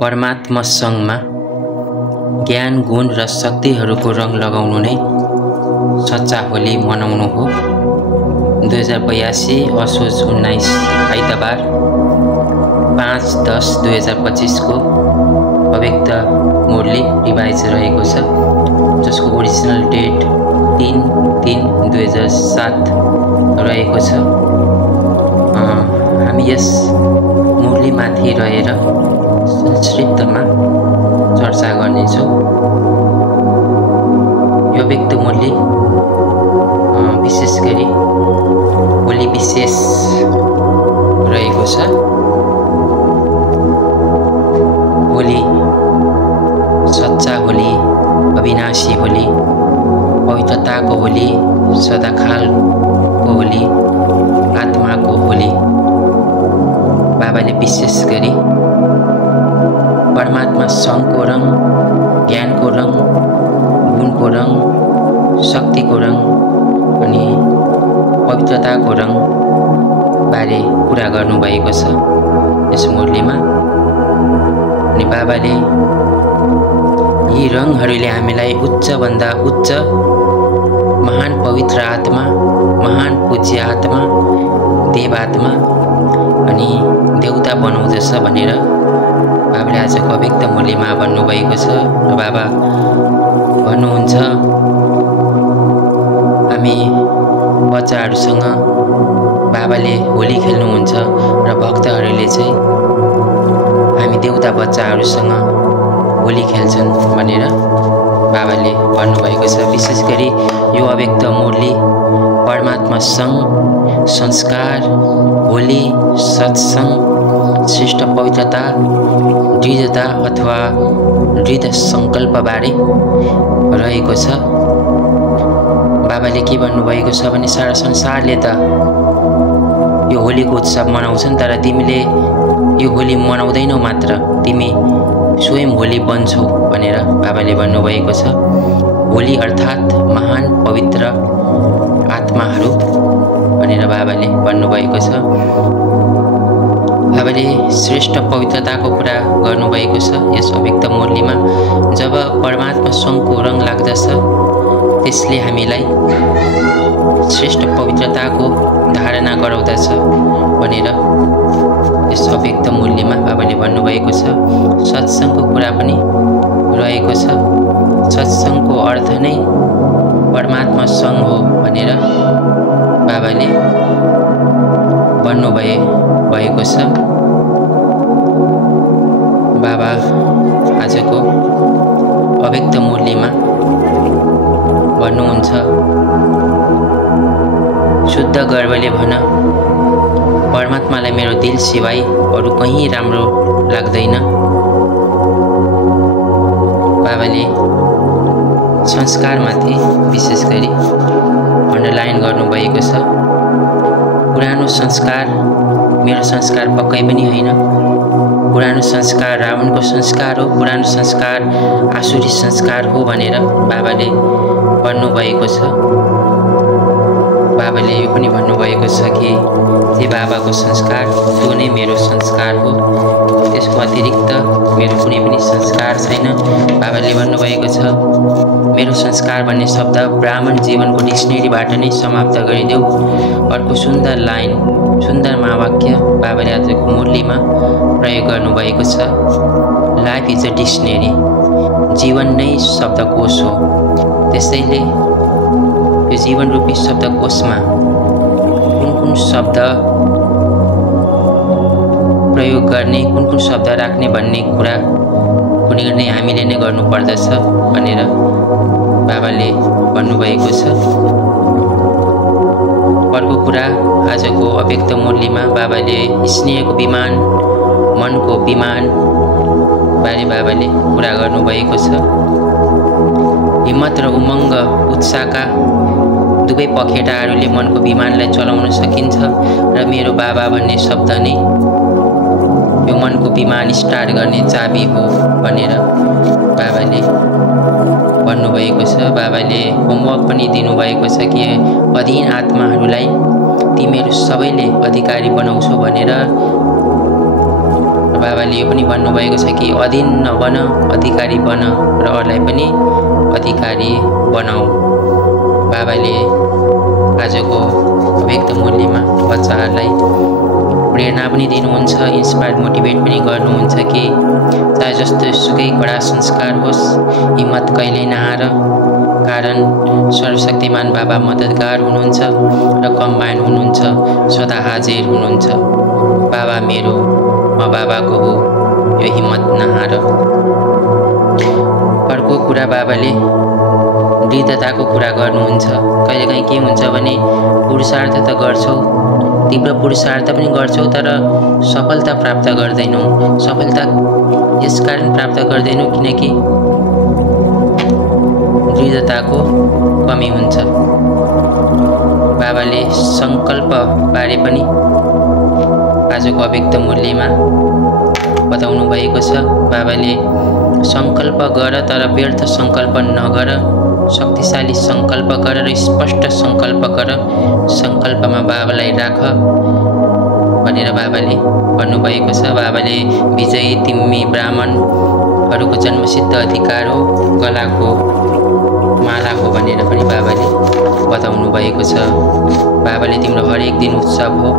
परमात्मा सँगमा ज्ञान गुण र शक्तिहरूको रङ लगाउनु नै सच्चा होली मनाउनु हो। 2082 असोज 19 आइतबार 5/10/2025 को अव्यक्त मुरली रिभाइज रहेको छ, जसको ओरिजिनल डेट 3/3/2007 रहेको छ। हामी यस मुरलीमाथि रहेर संक्षिप्तमा चर्चा गर्नेछौँ। यो अव्यक्त मुरली विशेष गरी होली विशेष रहेको छ। होली सच्चा होली, अविनाशी होली, पवित्रताको होली, सदाकालको होली, आत्माको होली। बाबाले विशेष गरी परमात्मा सँगको रङ, ज्ञानको रङ, गुणको रङ, शक्तिको रङ अनि पवित्रताको रङ बारे कुरा गर्नुभएको छ यस मुरलीमा। अनि बाबाले यी रङहरूले हामीलाई उच्चभन्दा उच्च महान पवित्र आत्मा, महान पूज्य आत्मा, देवात्मा अनि देवता बनाउँदछ भनेर बाबाले आजको अव्यक्त मुरलीमा भन्नुभएको छ। र बाबा भन्नुहुन्छ, हामी बच्चाहरूसँग बाबाले होली खेल्नुहुन्छ र भक्तहरूले चाहिँ हामी देवता बच्चाहरूसँग होली खेल्छन् भनेर बाबाले भन्नुभएको छ। विशेष गरी यो अव्यक्त मुरली परमात्मासँग संस्कार, होली, सत्संग, श्रेष्ठ पवित्रता, दृढता अथवा दृढ सङ्कल्पबारे रहेको छ। बाबाले के भन्नुभएको छ भने सारा संसारले त यो होलीको उत्सव मनाउँछन्, तर तिमीले यो होली मनाउँदैनौ मात्र, तिमी स्वयं होली बन्छौ भनेर बाबाले भन्नुभएको छ। होली अर्थात् महान पवित्र आत्माहरू भनेर बाबाले भन्नुभएको छ। बाबाले श्रेष्ठ पवित्रताको कुरा गर्नुभएको छ यस अव्यक्त मुरलीमा। जब परमात्मा सँगको रङ लाग्दछ त्यसले हामीलाई श्रेष्ठ पवित्रताको धारणा गराउँदछ भनेर यस अव्यक्त मुरलीमा बाबाले भन्नुभएको छ। सत्सङ्गको कुरा पनि रहेको छ। सत्सङ्गको अर्थ नै परमात्मासँग हो भनेर बाबाले भन्नुभएको छ। बाबा आजको अव्यक्त मुरलीमा भन्नुहुन्छ, शुद्ध गर्वले भन, परमात्मालाई मेरो दिल सिवाय अरू कहीँ राम्रो लाग्दैन। बाबाले संस्कारमाथि विशेष गरी अन्डरलाइन गर्नुभएको छ। पुरानो संस्कार मेरो संस्कार पक्कै पनि होइन। पुरानो संस्कार रावणको संस्कार हो, पुरानो संस्कार आसुरी संस्कार हो भनेर बाबाले भन्नुभएको छ। बाबाले यो पनि भन्नुभएको छ कि त्यो बाबाको संस्कार त्यो नै मेरो संस्कार हो, त्यसको अतिरिक्त मेरो कुनै पनि संस्कार छैन। बाबाले भन्नुभएको छ, मेरो संस्कार भन्ने शब्द ब्राह्मण जीवनको डिक्सनेरीबाट नै समाप्त गरिदेऊ। अर्को सुन्दर लाइन, सुन्दर महावाक्य बाबाले आजको मुरलीमा प्रयोग गर्नुभएको छ। लाइफ इज अ डिक्सनेरी, जीवन नै शब्दकोश हो। त्यसैले यो जीवन रूपी शब्दकोशमा कुन कुन शब्द प्रयोग गर्ने, कुन कुन शब्द राख्ने भन्ने कुराको निर्णय हामीले नै गर्नुपर्दछ भनेर बाबाले भन्नुभएको छ। अर्को कुरा आजको अव्यक्त मुरलीमा बाबाले स्नेहको विमान, मनको विमान बारे बाबाले कुरा गर्नुभएको छ। हिम्मत र उमङ्ग उत्साहका दुवै पखेटाहरूले मनको विमानलाई चलाउन सकिन्छ र मेरो बाबा भन्ने शब्द नै यो मनको विमान स्टार्ट गर्ने चाबी हो भनेर बाबाले भन्नुभएको छ। बाबाले होमवर्क पनि दिनुभएको छ कि अधीन आत्माहरूलाई तिमीहरू सबैले अधिकारी बनाउँछौ भनेर। बाबाले यो पनि भन्नुभएको छ कि अधीन नबन, अधिकारी बन र अरूलाई पनि अधिकारी बनाऊ। बाबाले आजको अव्यक्त मूल्यमा बच्चाहरूलाई प्रेरणा पनि दिनुहुन्छ, इन्स्पायर मोटिभेट पनि गर्नुहुन्छ कि चाहे जस्तो सुकै कडा संस्कार होस्, हिम्मत कहिल्यै नहार, कारण सर्वशक्तिमान बाबा मद्दतगार हुनुहुन्छ र कम्बाइन हुनुहुन्छ, सदा हाजिर हुनुहुन्छ। बाबा मेरो, म बाबाको हो, यो हिम्मत नहार। अर्को कुरा बाबाले दृढताको कुरा गर्नुहुन्छ। कहिलेकाहीँ के हुन्छ भने पुरुषार्थ त गर्छौ, तीव्र पुरुषार्थ पनि गर्छौ, तर सफलता प्राप्त गर्दैनौ। सफलता यसकारण प्राप्त गर्दैनौ किनकि दृढताको कमी हुन्छ। बाबाले सङ्कल्प बारे पनि आजको अव्यक्त मूल्यमा बताउनु भएको छ। बाबाले सङ्कल्प गर तर व्यर्थ सङ्कल्प नगर, शक्तिशाली सङ्कल्प गर र स्पष्ट सङ्कल्प गर, सङ्कल्पमा बाबालाई राख भनेर बाबाले भन्नुभएको छ। बाबाले विजयी तिम्मी ब्राह्मणहरूको जन्मसिद्ध अधिकार हो, गलाको माला हो भनेर पनि बाबाले बताउनु भएको छ। बाबाले तिम्रो हरेक दिन उत्सव हो,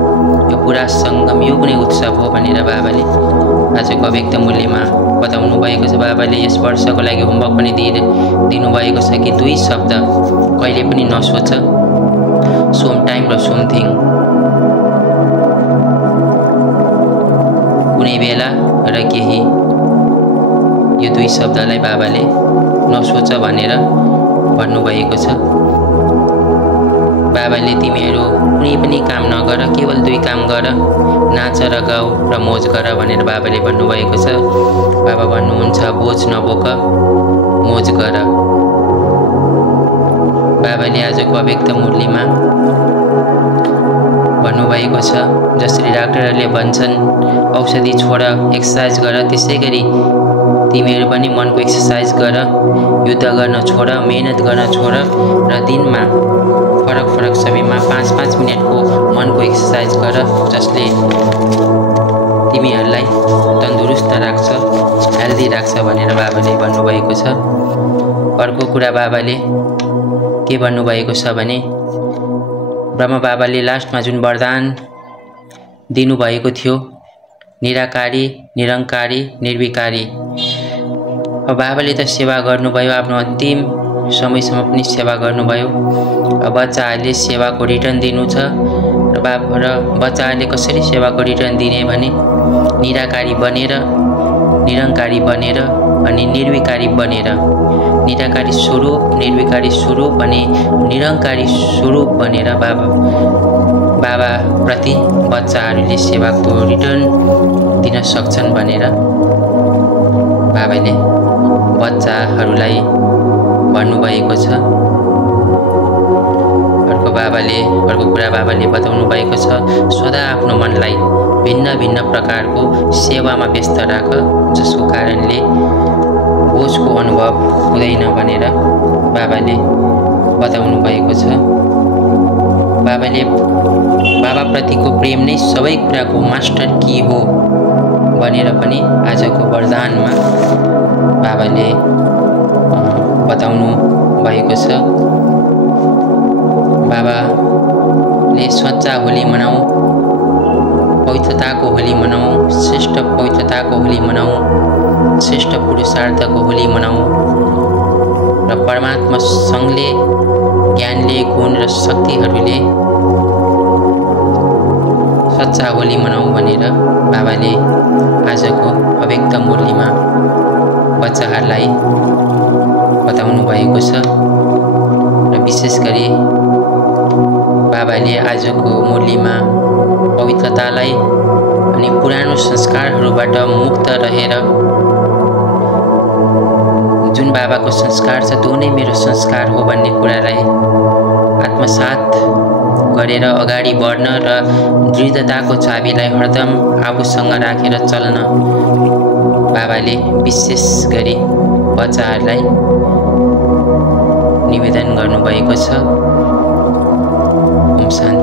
यो पुरा सङ्गम यो कुनै उत्सव हो भनेर बाबाले आजको अव्यक्त मूल्यमा बताउनु भएको छ। बाबाले यस वर्षको लागि होमवर्क पनि दिनुभएको छ कि 2 शब्द कहिले पनि नसोच, सोम टाइम र सोमथिङ। कुनै बेला र केही, यो 2 शब्दलाई बाबाले नसोच भनेर भन्नुभएको छ। बाबाले तिमीहरू कुनै पनि काम नगर, केवल 2 काम गर, नाच र गाऊ र मोज गर भनेर बाबाले भन्नुभएको छ। बाबा भन्नुहुन्छ बोझ नबोक, मोज गर। बाबाले आजको अव्यक्त मूल्यमा भन्नुभएको छ, जसरी डाक्टरहरूले भन्छन् औषधि छोड, एक्सर्साइज गर, त्यसै गरी तिमीहरू पनि मनको एक्सर्साइज गर, युद्ध गर्न छोड, मेहनत गर्न छोड र दिनमा फरक फरक समयमा 5-5 मिनटको मनको एक्सर्साइज गर, जसले तिमीहरूलाई तन्दुरुस्त राख्छ, हेल्दी राख्छ भनेर बाबाले भन्नुभएको छ। अर्को कुरा बाबाले के भन्नुभएको छ भने ब्रह्म बाबाले लास्टमा जुन वरदान दिनुभएको थियो, निराकारी, निरङ्कारी, निर्विकारी। अब बाबाले त सेवा गर्नुभयो, आफ्नो अन्तिम समयसम्म पनि सेवा गर्नुभयो। अब बच्चाहरूले सेवाको रिटर्न दिनु छ र बच्चाहरूले कसरी सेवाको रिटर्न दिने भने निराकारी बनेर, निरङ्कारी बनेर अनि निर्विकारी बनेर। निराकारी स्वरूप, निर्विकारी स्वरूप अनि निरङ्कारी स्वरूप बनेर बाबा प्रति बच्चाहरूले सेवाको रिटर्न दिन सक्छन् भनेर बाबाले बच्चाहरूलाई भन्नुभएको छ। अर्को कुरा बाबाले बताउनु भएको छ, सदा आफ्नो मनलाई भिन्न भिन्न प्रकारको सेवामा व्यस्त राख, जसको कारणले बोझको अनुभव हुँदैन भनेर बाबाले बताउनु भएको छ। बाबाप्रतिको प्रेम नै सबै कुराको मास्टर की हो भनेर पनि आजको वरदानमा बाबाले बताउनु भएको छ। बाबाले सच्चा होली मनाऊ, पवित्रताको होली मनाऊ, श्रेष्ठ पवित्रताको होली मनाऊ, श्रेष्ठ पुरुषार्थको होली मनाऊ र परमात्मा सँगले, ज्ञानले, गुण र शक्तिहरूले सच्चा होली मनाऊ भनेर बाबाले आजको अव्यक्त मूल्यमा बच्चाहरूलाई बताउनु भएको छ। र विशेष गरी बाबाले आजको मूल्यमा पवित्रतालाई अनि पुरानो संस्कारहरूबाट मुक्त रहेर जुन बाबाको संस्कार छ त्यो नै मेरो संस्कार हो भन्ने कुरालाई आत्मसात गरेर अगाडि बढ्न र दृढताको चाबीलाई हरदम आफूसँग राखेर चल्न बाबाले विशेष गरी बच्चाहरूलाई निवेदन गर्नुभएको छ। ओम शान्ति।